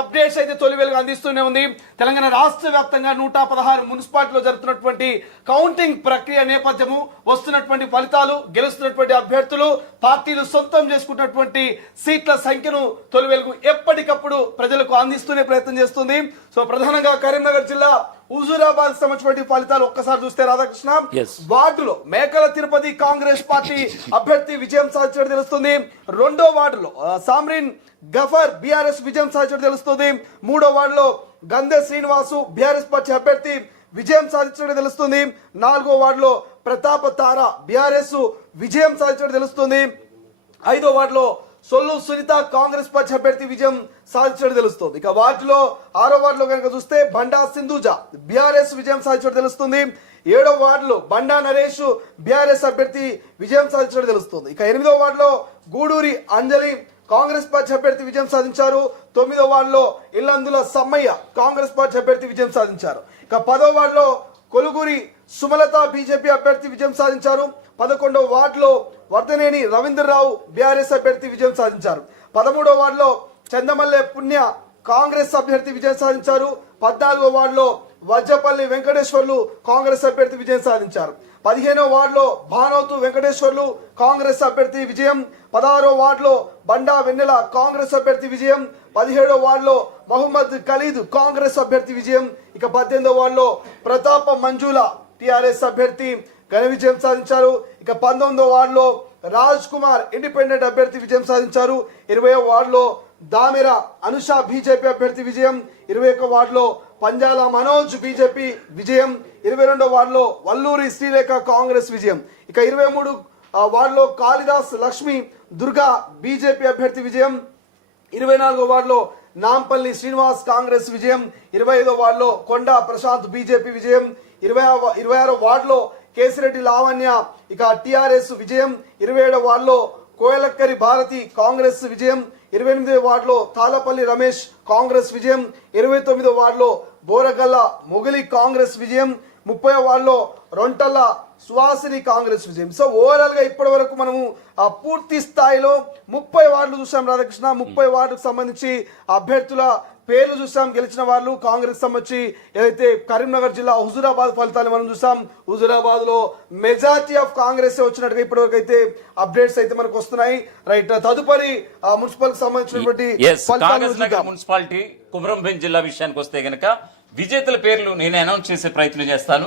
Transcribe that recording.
Updates అయితే తొలి వెలుగు అందిస్తూనే ఉంది. తెలంగాణ రాష్ట్ర వ్యాప్తంగా 116 మున్సిపాలిటీలో జరుగుతున్నటువంటి కౌంటింగ్ ప్రక్రియ నేపథ్యము, వస్తున్నటువంటి ఫలితాలు, గెలుస్తున్నటువంటి అభ్యర్థులు, పార్టీలు సొంతం చేసుకున్నటువంటి సీట్ల సంఖ్యను తొలి వెలుగు ఎప్పటికప్పుడు ప్రజలకు అందిస్తూనే ప్రయత్నం చేస్తుంది. సో ప్రధానంగా కరీంనగర్ జిల్లా హుజూరాబాద్ సంబంధించిన ఫలితాలు ఒక్కసారి చూస్తే రాధాకృష్ణ, వార్డులో మేకల తిరుపతి కాంగ్రెస్ పార్టీ అభ్యర్థి విజయం సాధించడం తెలుస్తుంది. రెండో వార్డులో సామ్రీన్ గఫర్ బీఆర్ఎస్ విజయం సాధించడం తెలుస్తుంది. మూడో వార్డులో గంధే శ్రీనివాసు బీఆర్ఎస్ పార్టీ అభ్యర్థి విజయం సాధించడం తెలుస్తుంది. నాలుగో వార్డులో ప్రతాప తార బీఆర్ఎస్ విజయం సాధించడం తెలుస్తుంది. ఐదో వార్డులో సొల్లు సునీత కాంగ్రెస్ పార్టీ అభ్యర్థి విజయం సాధించడం తెలుస్తుంది. ఇక వార్డులో ఆరో వార్డులో కనుక చూస్తే బండా సింధూజా బీఆర్ఎస్ విజయం సాధించడం తెలుస్తుంది. ఏడో వార్డులో బండా నరేష్ బీఆర్ఎస్ అభ్యర్థి విజయం సాధించడం తెలుస్తుంది. ఇక ఎనిమిదో వార్డులో గూడూరి అంజలి కాంగ్రెస్ పార్టీ అభ్యర్థి విజయం సాధించారు. తొమ్మిదో వార్డులో ఇల్లందుల సమ్మయ్య కాంగ్రెస్ పార్టీ అభ్యర్థి విజయం సాధించారు. ఇక పదో వార్డులో కొలుగురి సుమలత బీజేపీ అభ్యర్థి విజయం సాధించారు. 11వ వార్డులో వర్ధనేని రవీంద్రరావు బీఆర్ఎస్ అభ్యర్థి విజయం సాధించారు. 13వ వార్డులో చందమల్లె పుణ్య కాంగ్రెస్ అభ్యర్థి విజయం సాధించారు. 14వ వార్డులో వజ్రపల్లి వెంకటేశ్వర్లు కాంగ్రెస్ అభ్యర్థి విజయం సాధించారు. 15వ వార్డులో భానోతు వెంకటేశ్వర్లు కాంగ్రెస్ అభ్యర్థి విజయం. 16వ వార్డులో బండా వెన్నెల కాంగ్రెస్ అభ్యర్థి విజయం. 17వ వార్డులో మహమ్మద్ ఖలీద్ కాంగ్రెస్ అభ్యర్థి విజయం. ఇక 18వ వార్డులో ప్రతాప మంజుల టిఆర్ఎస్ అభ్యర్థి ఘన విజయం సాధించారు. ఇక 19వ వార్డులో రాజ్ కుమార్ ఇండిపెండెంట్ అభ్యర్థి విజయం సాధించారు. 20వ వార్డులో దామెర అనుష బీజేపీ అభ్యర్థి విజయం. 21వ వార్డులో పంజాల మనోజ్ బీజేపీ విజయం. 22వ వార్డులో వల్లూరి శ్రీలేఖ కాంగ్రెస్ విజయం. ఇక 23 వార్డులో కాళిదాస్ లక్ష్మి దుర్గా బీజేపీ అభ్యర్థి విజయం. 24వ వార్డులో నాంపల్లి శ్రీనివాస్ కాంగ్రెస్ విజయం. 25వ వార్డులో కొండా ప్రశాంత్ బీజేపీ విజయం. 26వ వార్డులో కేసిరెడ్డి లావణ్య ఇక టిఆర్ఎస్ విజయం. 27వ వార్డులో కోయలక్కరి భారతి కాంగ్రెస్ విజయం. 28వ వార్డులో తాళపల్లి రమేష్ కాంగ్రెస్ విజయం. 29వ వార్డులో బోరగల్ల మొగలి కాంగ్రెస్ విజయం. 30వ వార్డులో రొంటల్ల సువాసిని కాంగ్రెస్ విజయం. సో ఓవరాల్ గా ఇప్పటి వరకు మనము పూర్తి స్థాయిలో 30 వార్డులు చూసాం రాధాకృష్ణ. 30 వార్డుకు సంబంధించి అభ్యర్థుల పేర్లు చూసాం, గెలిచిన వాళ్ళు కాంగ్రెస్ సంబంధించి. ఏదైతే కరీంనగర్ జిల్లా హుజూరాబాద్ ఫలితాలు మనం చూసాం. హుజూరాబాద్ లో మెజారిటీ ఆఫ్ కాంగ్రెస్ వచ్చినట్టుగా ఇప్పటి వరకు అయితే అప్డేట్స్ అయితే మనకు వస్తున్నాయి. రైట్, తదుపరి మున్సిపల్ సంబంధించినటువంటి మున్సిపాలిటీ కుమరంభీం జిల్లా విషయానికి వస్తే గనక విజేతల పేర్లు నేను అనౌన్స్ చేసే ప్రయత్నం చేస్తాను.